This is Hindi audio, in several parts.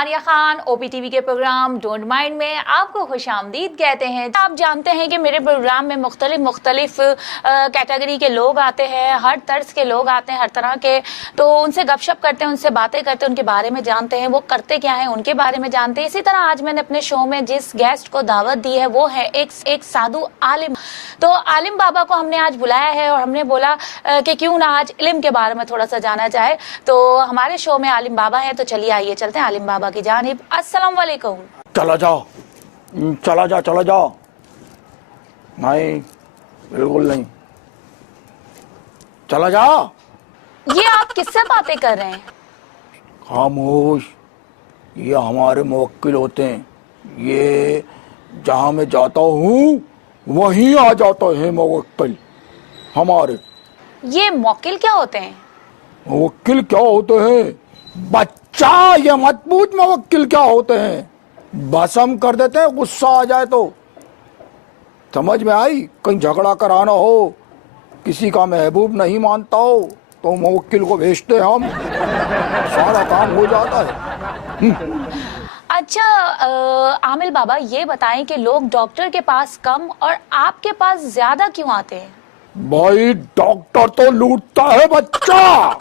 मारिया खान ओपीटीवी के प्रोग्राम डोंट माइंड में आपको खुशामदीद कहते हैं। आप जानते हैं कि मेरे प्रोग्राम में मुख्तलिफ कैटेगरी के लोग आते हैं, हर तर्ज के लोग आते हैं, हर तरह के। तो उनसे गपशप करते हैं, उनसे बातें करते हैं, उनके बारे में जानते हैं, वो करते क्या है उनके बारे में जानते हैं। इसी तरह आज मैंने अपने शो में जिस गेस्ट को दावत दी है वो है एक साधु आलिम। तो आलिम बाबा को हमने आज बुलाया है और हमने बोला कि क्यों ना आज इल्म के बारे में थोड़ा सा जाना जाए। तो हमारे शो में आलिम बाबा है, तो चलिए आइए चलते हैं आलिम बाबा की जानिब। अस्सलाम वालेकुम। चला जाओ, चला जाओ। नहीं, बिल्कुल नहीं, चला जाओ। ये आप किससे बातें कर रहे हैं? खामोश, ये हमारे मुवक्किल होते हैं। ये जहाँ मैं जाता हूँ वहीं आ जाता है मुवक्किल हमारे। ये मौकिल क्या होते हैं? मुवक्किल क्या होते हैं बच्चा, ये मत पूछ मुवक्किल क्या होते हैं। बसम कर देते हैं, गुस्सा आ जाए तो। समझ में आई? कहीं झगड़ा कराना हो, किसी का महबूब नहीं मानता हो तो मुवक्किल को भेजते हम, सारा काम हो जाता है। अच्छा आमिल बाबा, ये बताएं कि लोग डॉक्टर के पास कम और आपके पास ज्यादा क्यों आते हैं? भाई डॉक्टर तो लूटता है बच्चा,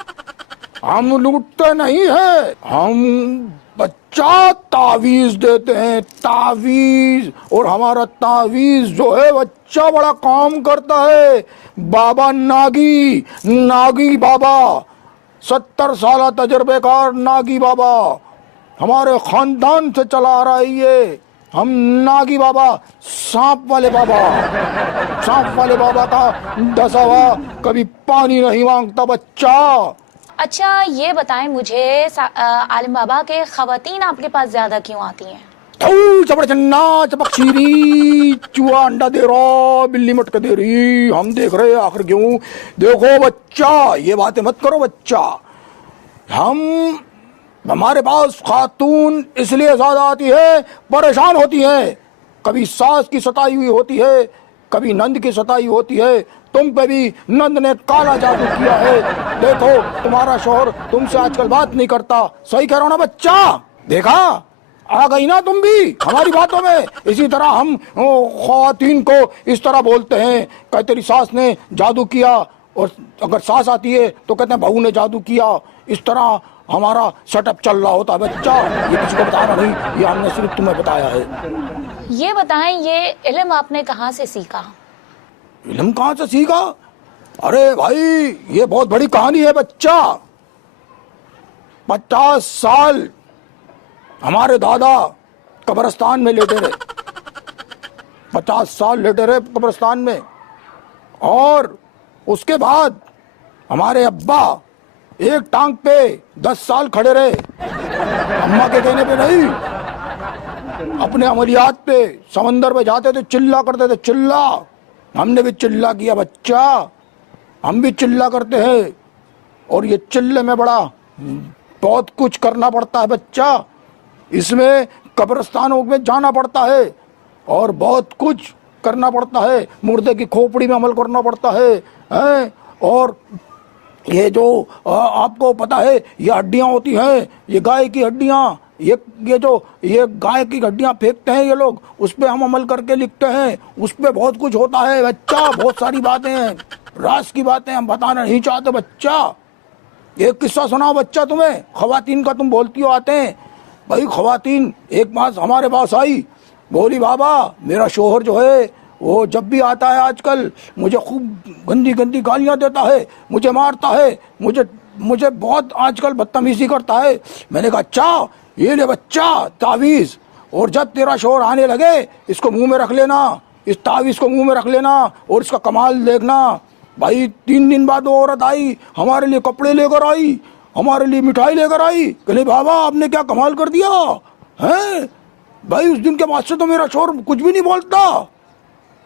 हम लूटते नहीं है। हम बच्चा तावीज देते हैं, तावीज। और हमारा तावीज जो है बच्चा बड़ा काम करता है। बाबा नागी बाबा, 70 साल तजर्बेकार नागी बाबा, हमारे खानदान से चला आ रहा है ये। हम नागी बाबा, सांप वाले बाबा का दसावा कभी पानी नहीं मांगता बच्चा। अच्छा ये बताएं मुझे आलिम बाबा के खवातीन आपके पास ज्यादा क्यों आती हैं? चपड़ चन्ना चपक चीरी, चूहा अंडा दे रहा, बिल्ली मटके दे रही, हम देख रहे आखिर क्यों। देखो बच्चा, ये बातें मत करो बच्चा। हमारे पास खातून इसलिए ज्यादा आती है, परेशान होती है। कभी सास की सताई हुई होती है, कभी नंद की सताई होती है। तुम पे भी नंद ने काला जादू किया है। देखो तुम्हारा शौहर तुमसे आजकल बात नहीं करता। सही कह रहा हूं ना बच्चा? देखा, आ गई ना तुम भी हमारी बातों में। इसी तरह हम ख्वातीन को इस तरह बोलते हैं कि तेरी सास ने जादू किया, और अगर सास आती है तो कहते हैं बहू ने जादू किया। इस तरह हमारा सेटअप चल रहा होता है बच्चा। ये किसी को बताना नहीं, ये हमने सिर्फ तुम्हें बताया है। ये बताएं, ये इल्म आपने कहाँ से सीखा? इल्म कहाँ से सीखा? अरे भाई ये बहुत बड़ी कहानी है बच्चा। 50 साल हमारे दादा कब्रिस्तान में लेटे रहे, 50 साल लेटे रहे कब्रिस्तान में। और उसके बाद हमारे अब्बा एक टांग पे 10 साल खड़े रहे, अम्मा के कहने पे नहीं, अपने अमलियात पे। समंदर में जाते थे, चिल्ला करते थे, चिल्ला। हमने भी चिल्ला किया बच्चा, हम भी चिल्ला करते हैं। और ये चिल्ले में बहुत कुछ करना पड़ता है बच्चा। इसमें कब्रिस्तानों में जाना पड़ता है और बहुत कुछ करना पड़ता है। मुर्दे की खोपड़ी में अमल करना पड़ता है। और ये जो आपको पता है, ये हड्डियां होती हैं, ये गाय की हड्डियां, ये गाय की हड्डियां फेंकते हैं ये लोग, उस पे हम अमल करके लिखते हैं। उस पे बहुत कुछ होता है बच्चा, बहुत सारी बातें हैं, राज की बातें हम बताना नहीं चाहते बच्चा। एक किस्सा सुनाओ बच्चा तुम्हें, खवातीन का तुम बोलती हो आते हैं। भाई खवातीन एक बार हमारे पास आई, बोली बाबा मेरा शोहर जो है वो जब भी आता है आजकल मुझे खूब गंदी गंदी गालियां देता है, मुझे मारता है, मुझे बहुत आजकल बदतमीजी करता है। मैंने कहा अच्छा ये ले बच्चा तावीज़, और जब तेरा शोहर आने लगे इसको मुंह में रख लेना, इस तावीज़ को मुंह में रख लेना और इसका कमाल देखना। भाई 3 दिन बाद वो औरत आई, हमारे लिए कपड़े लेकर आई, हमारे लिए मिठाई लेकर आई। कहले बाबा आपने क्या कमाल कर दिया है। भाई उस दिन के बाद से तो मेरा शोहर कुछ भी नहीं बोलता।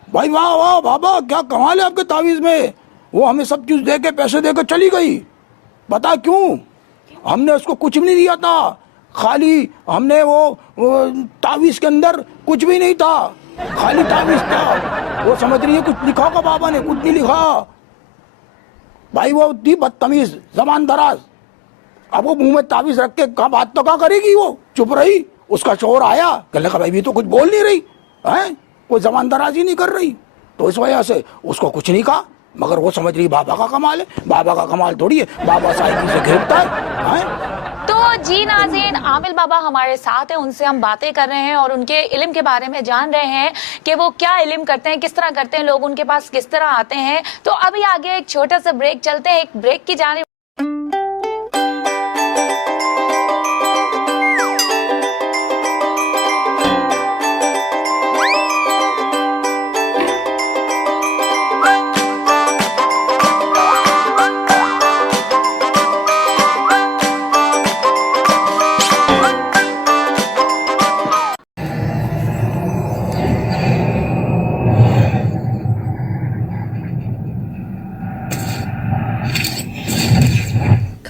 भाई वाह वाह बाबा क्या कमाल है आपके तावीज़ में। वो हमें सब चीज़ दे के पैसे देकर चली गई। बता क्यों? हमने उसको कुछ भी नहीं दिया था, खाली हमने वो तावीज़ के अंदर कुछ भी नहीं था, खाली तावीज़ था। वो समझ रही है कुछ लिखा होगा बाबा ने, कुछ नहीं लिखा। भाई वो थी बदतमीज, जबान दराज। अब वो मुंह में ताबीज रख के कहा बात तो क्या करेगी, वो चुप रही। उसका शोर आया, कहने लगा भाई भी तो कुछ बोल नहीं रही है, कोई जबान दराजी नहीं कर रही, तो इस वजह से उसको कुछ नहीं कहा। मगर वो समझ रही बाबा का कमाल है। बाबा का कमाल थोड़ी है, बाबा साइकिल से घेरता है। तो जी नाज़रीन, आमिल बाबा हमारे साथ हैं, उनसे हम बातें कर रहे हैं और उनके इल्म के बारे में जान रहे हैं कि वो क्या इल्म करते हैं, किस तरह करते हैं, लोग उनके पास किस तरह आते हैं। तो अभी आगे एक छोटा सा ब्रेक चलते हैं, एक ब्रेक की जानिब।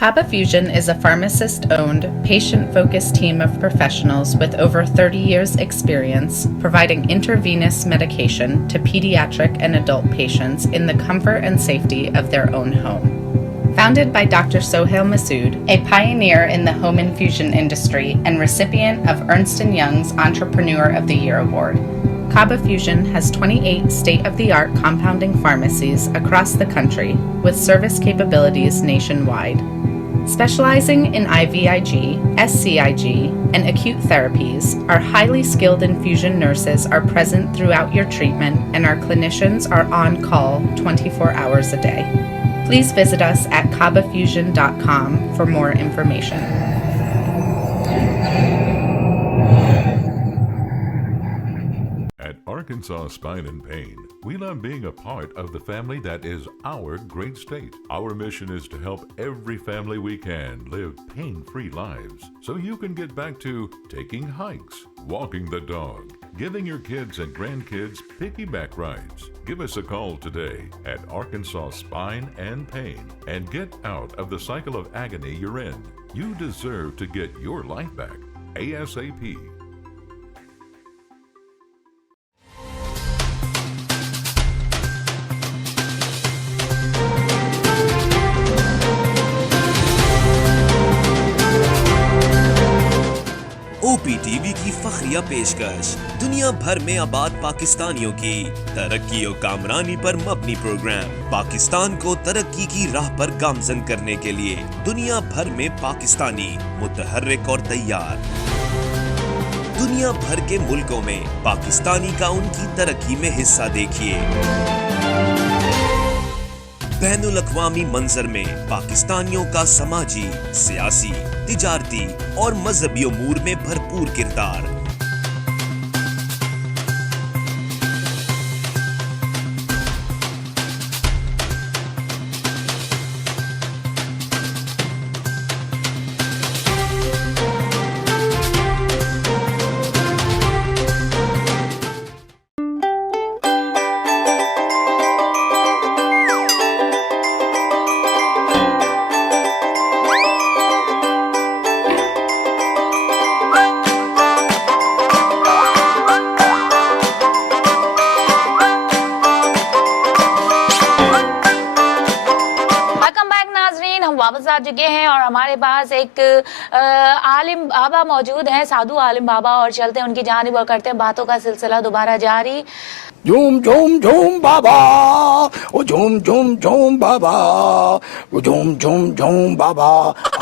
Kaba Fusion is a pharmacist-owned, patient-focused team of professionals with over 30 years' experience providing intravenous medication to pediatric and adult patients in the comfort and safety of their own home. Founded by Dr. Sohail Masood, a pioneer in the home infusion industry and recipient of Ernst & Young's Entrepreneur of the Year Award, Kaba Fusion has 28 state-of-the-art compounding pharmacies across the country with service capabilities nationwide. Specializing in IVIG, SCIG, and acute therapies, our highly skilled infusion nurses are present throughout your treatment and our clinicians are on call 24 hours a day. Please visit us at kabafusion.com for more information. At Arkansas Spine and Pain, we love being a part of the family that is our great state. Our mission is to help every family we can live pain-free lives so you can get back to taking hikes, walking the dog, giving your kids and grandkids piggyback rides. Give us a call today at Arkansas Spine and Pain and get out of the cycle of agony you're in. You deserve to get your life back ASAP. OPTV की फखरिया पेशकश दुनिया भर में आबाद पाकिस्तानियों की तरक्की और कामरानी पर मबनी प्रोग्राम। पाकिस्तान को तरक्की की राह पर गामजन करने के लिए दुनिया भर में पाकिस्तानी मुतहर्रिक और तैयार। दुनिया भर के मुल्कों में पाकिस्तानी का उनकी तरक्की में हिस्सा देखिए। बैनुल अक़वामी मंजर में पाकिस्तानियों का समाजी, सियासी, तिजारती और मजहबी उमूर में भरपूर किरदार। वापस आ चुके हैं और हमारे पास एक आलिम बाबा मौजूद हैं, साधु आलिम बाबा, और चलते हैं उनकी जानिब और करते हैं बातों का सिलसिला दोबारा जारी। झूम झूम झूम बाबा, ओ झूम झूम झूम बाबा, ओ झूम झूम झूम बाबा।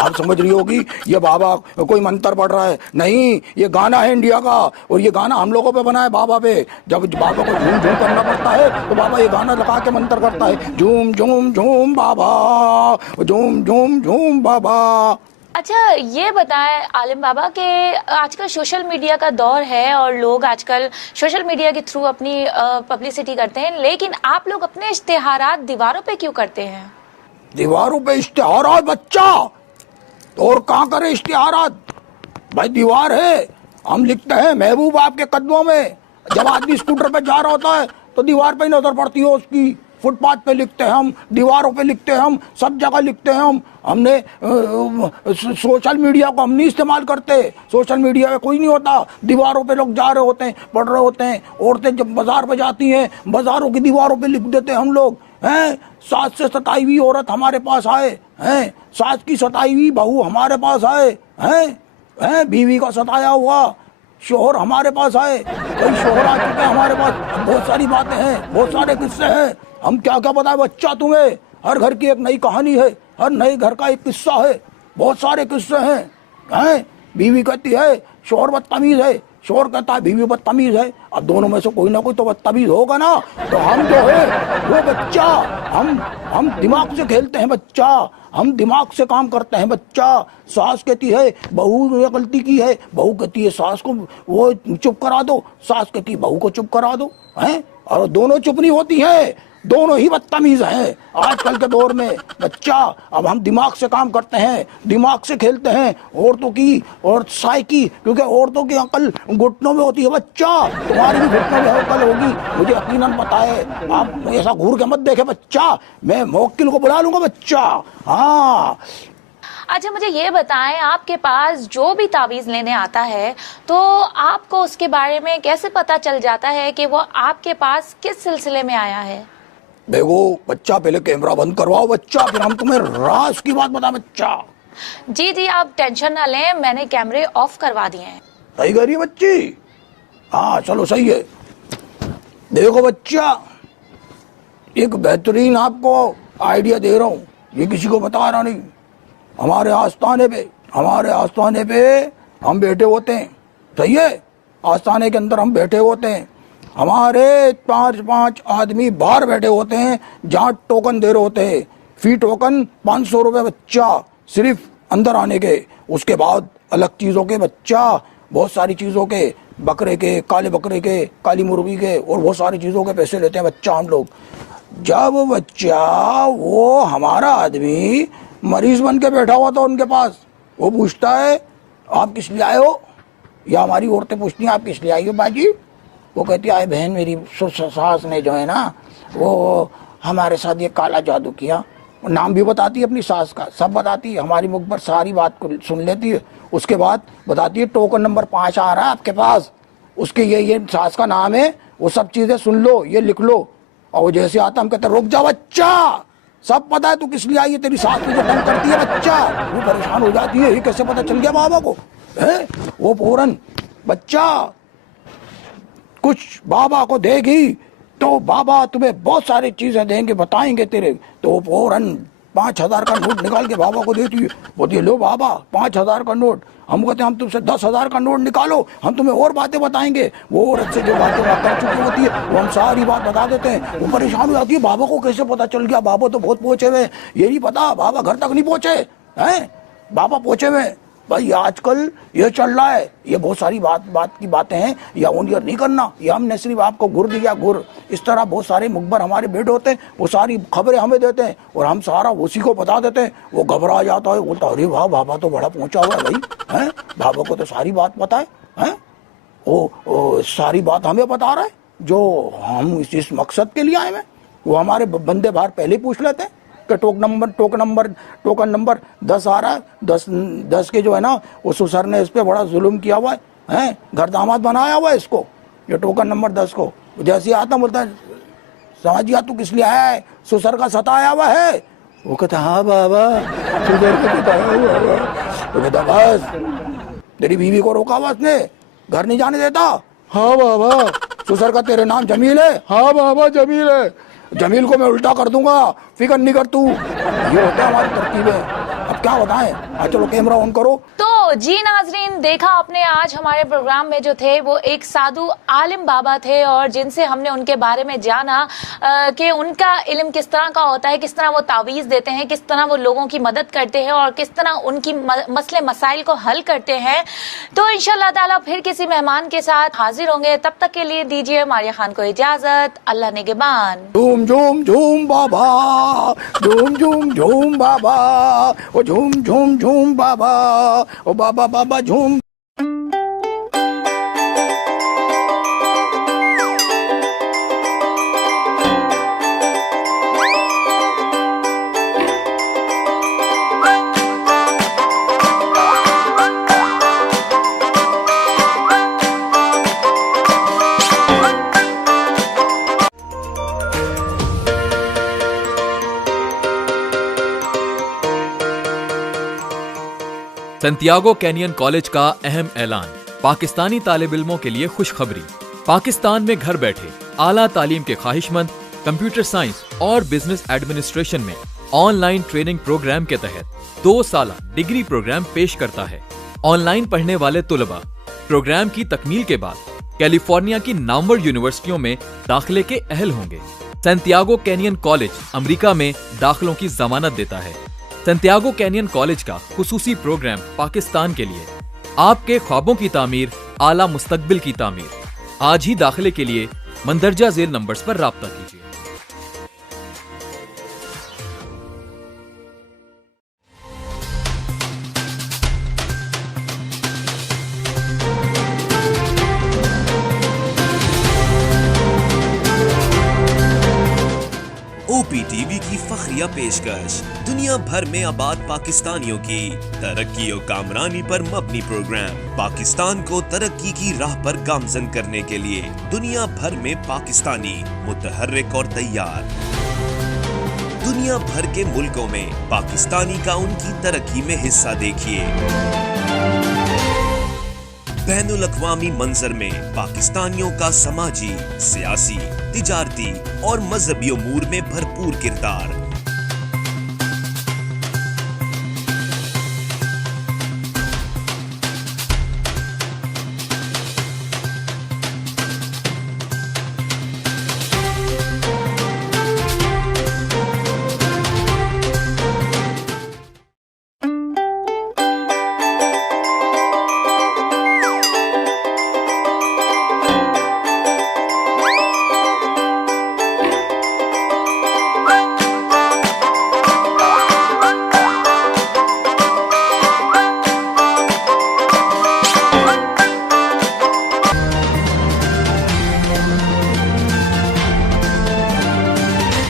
आप समझ रही होगी ये बाबा कोई मंत्र पढ़ रहा है, नहीं, ये गाना है इंडिया का, और ये गाना हम लोगों पे बना है बाबा पे। जब बाबा को झूम झूम करना पड़ता है तो बाबा ये गाना लगा के मंत्र करता है, झूम झूम झूम बाबा, झूम झूम झूम बाबा। अच्छा, ये बताएं आलिम बाबा कि आजकल सोशल मीडिया का दौर है और लोग आजकल सोशल मीडिया के थ्रू अपनी पब्लिसिटी करते हैं, लेकिन आप लोग अपने इश्तिहारात दीवारों पे क्यों करते हैं? दीवारों पे इश्तिहारात बच्चा, तो और कहाँ करे इश्तिहारात? भाई दीवार है, हम लिखते हैं महबूब आपके कदमों में। जब आदमी स्कूटर पे जा रहा होता है तो दीवार पे ही नजर पड़ती है उसकी। फुटपाथ पे लिखते हैं हम, दीवारों पे लिखते हैं हम, सब जगह लिखते हैं हम। हमने सोशल मीडिया को हम नहीं इस्तेमाल करते। सोशल मीडिया पे कोई नहीं होता, दीवारों पे लोग जा रहे होते हैं, पढ़ रहे होते हैं। औरतें जब बाजार पे जाती हैं, बाजारों की दीवारों पे लिख देते हैं हम लोग हैं। 7 से 27वीं औरत हमारे पास आए हैं? सास की सताई हुई बहू हमारे पास आए, हैं? बीवी का सताया हुआ शोहर हमारे पास आए, कई शोहर आ चुके हैं हमारे पास। बहुत सारी बातें हैं, बहुत सारे किस्से हैं, हम क्या क्या बताएं बच्चा तुम्हें। हर घर की एक नई कहानी है, हर नए घर का एक किस्सा है, बहुत सारे किस्से हैं? बीवी कहती है शोहर बदतमीज है, शोहर कहता है बीवी बदतमीज है। अब दोनों में से कोई ना कोई तो बदतमीज होगा ना। तो हम जो है वो बच्चा, हम दिमाग से खेलते हैं बच्चा, हम दिमाग से काम करते हैं बच्चा। सास कहती है बहू ने गलती की है, बहू कहती है सास को वो चुप करा दो, सास कहती है बहू को चुप करा दो, हैं? और दोनों चुप नहीं होती है, दोनों ही बदतमीज हैं आजकल के दौर में बच्चा। अब हम दिमाग से काम करते हैं, दिमाग से खेलते हैं, औरतों की और साई की, क्योंकि औरतों की अकल घुटनों में होती है बच्चा। तुम्हारी भी घुटनों में अकल होगी, मुझे यकीनन पता है। आप ऐसा घूर के मत देखे बच्चा, मैं मुवक्किल को बुला लूंगा बच्चा। हाँ, अच्छा मुझे ये बताएं, आपके पास जो भी तावीज लेने आता है तो आपको उसके बारे में कैसे पता चल जाता है कि वो आपके पास किस सिलसिले में आया है? देखो बच्चा, पहले कैमरा बंद करवाओ बच्चा, फिर हम तुम्हें राज की बात बता बच्चा। जी आप टेंशन ना लें, मैंने कैमरे ऑफ करवा दिए हैं। सही कह रही है बच्ची, हाँ चलो सही है। देखो बच्चा, एक बेहतरीन आपको आइडिया दे रहा हूँ, ये किसी को बता रहा नहीं। हमारे आस्थाने पे हम बैठे होते हैं, सही है? आस्थाने के अंदर हम बैठे होते हैं, हमारे 5 आदमी बाहर बैठे होते हैं जहाँ टोकन दे रहे होते हैं। फी टोकन 500 रुपये बच्चा, सिर्फ अंदर आने के। उसके बाद अलग चीज़ों के बच्चा, बहुत सारी चीज़ों के, बकरे के, काले बकरे के, काली मुर्गी के और बहुत सारी चीज़ों के पैसे लेते हैं बच्चा हम लोग। जब बच्चा वो हमारा आदमी मरीज बन के बैठा हुआ था उनके पास, वो पूछता है आप किस लिए आए हो, या हमारी औरतें पूछती हैं आप किस लिए आई हो बाजी। वो कहती है बहन मेरी सास ने जो है ना वो हमारे साथ ये काला जादू किया। नाम भी बताती है अपनी सास का, सब बताती है, हमारी मुख पर सारी बात को सुन लेती है। उसके बाद बताती है टोकन नंबर 5 आ रहा है आपके पास, उसके ये सास का नाम है, वो सब चीज़ें सुन लो, ये लिख लो। और वो जैसे आता हम कहते रुक जा बच्चा, सब पता है तू किस लिए आई है, तेरी सास तुझे तंग करती है बच्चा। वो परेशान हो जाती है, ये कैसे पता चल गया बाबा को, है? वो फौरन बच्चा कुछ बाबा को देगी तो बाबा तुम्हें बहुत सारी चीजें देंगे, बताएंगे तेरे। तो फौरन 5,000 का नोट निकाल के बाबा को देती है, बोलती है लो बाबा 5,000 का नोट। हम कहते हैं हम तुमसे 10,000 का नोट निकालो, हम तुम्हें और बातें बताएंगे। वो औरत से जो बातें कर चुकी होती है वो हम सारी बात बता देते हैं। वो परेशान हो जाती है, बाबा को कैसे पता चल गया, बाबा तो बहुत पहुंचे हुए, ये नहीं पता बाबा घर तक नहीं पहुंचे हैं, बाबा पहुंचे हुए। भाई आजकल ये चल रहा है, ये बहुत सारी बात की बातें हैं, या ओनियर नहीं करना, ये हमने सिर्फ आपको गुर दिया गुर। इस तरह बहुत सारे मुखबर हमारे बैठे होते हैं, वो सारी खबरें हमें देते हैं और हम सारा उसी को बता देते हैं। वो घबरा जाता है, बोलता अरे वाह बाबा तो बड़ा पहुंचा हुआ है भाई, हैं? बाबा को तो सारी बात पता है, वो सारी बात हमें बता रहा है जो हम इस मकसद के लिए आए हैं। वो हमारे बंदे बाहर पहले ही पूछ लेते हैं कि टोकन नंबर 10 आ रहा है, 10 के जो है ना वो सुसर ने इस पे बड़ा जुल्म किया हुआ है, घर दामाद बनाया हुआ है इसको, ये टोकन नंबर 10 को। जैसे आता बोलता है समझ गया तू किस लिए आया है, सुसर का सताया हुआ है। वो कहता हाँ बाबा सुसर का सताया हुआ है। वो कहता बस तेरी बीवी को रोका हुआ उसने, घर नहीं जाने देता। हाँ बाबा। सुसर का तेरे नाम जमील है? हाँ बाबा जमील है। जमील को मैं उल्टा कर दूंगा, फिक्र नहीं कर तू। ये होता है हमारी तरकीबें। अब क्या बताएं, चलो कैमरा ऑन करो। तो जी नाजरीन, देखा आपने आज हमारे प्रोग्राम में जो थे वो एक साधु आलिम बाबा थे और जिनसे हमने उनके बारे में जाना कि उनका इल्म किस तरह का होता है, किस तरह वो तावीज़ देते हैं, किस तरह वो लोगों की मदद करते हैं और किस तरह उनकी मसले मसाइल को हल करते हैं। तो इंशाअल्लाह ताला फिर किसी मेहमान के साथ हाजिर होंगे, तब तक के लिए दीजिए मारिया खान को इजाजत। अल्लाह निगहबान। झूम झूम झूम बाबा, झूम झूम झूम बाबा, ओ झूम झूम झूम बाबा, ओ बाबा बाबा झूम। सैंटियागो कैनियन कॉलेज का अहम ऐलान, पाकिस्तानी तालिब इल्मों के लिए खुशखबरी। पाकिस्तान में घर बैठे आला तालीम के ख्वाहिशमंद कंप्यूटर साइंस और बिजनेस एडमिनिस्ट्रेशन में ऑनलाइन ट्रेनिंग प्रोग्राम के तहत 2 साला डिग्री प्रोग्राम पेश करता है। ऑनलाइन पढ़ने वाले तुलबा प्रोग्राम की तकमील के बाद कैलिफोर्निया की नामवर यूनिवर्सिटियों में दाखिले के अहल होंगे। सैंटियागो कैनियन कॉलेज अमेरिका में दाखिलों की जमानत देता है। सैंटियागो कैनियन कॉलेज का खुसूसी प्रोग्राम पाकिस्तान के लिए, आपके ख्वाबों की तामीर, आला मुस्तकबिल की तामीर। आज ही दाखिले के लिए मंदरजा झेल नंबर्स पर राब्ता कीजिए। OPTV की फखरिया पेशकश, दुनिया भर में आबाद पाकिस्तानियों की तरक्की और कामरानी पर मबनी प्रोग्राम। पाकिस्तान को तरक्की की राह पर गामजन करने के लिए दुनिया भर में पाकिस्तानी मुतहर्रिक और तैयार। दुनिया भर के मुल्कों में पाकिस्तानी का उनकी तरक्की में हिस्सा देखिए। बैनुल अक़वामी मंजर में पाकिस्तानियों का समाजी, सियासी, तिजारती और मजहबी उमूर में भरपूर किरदार।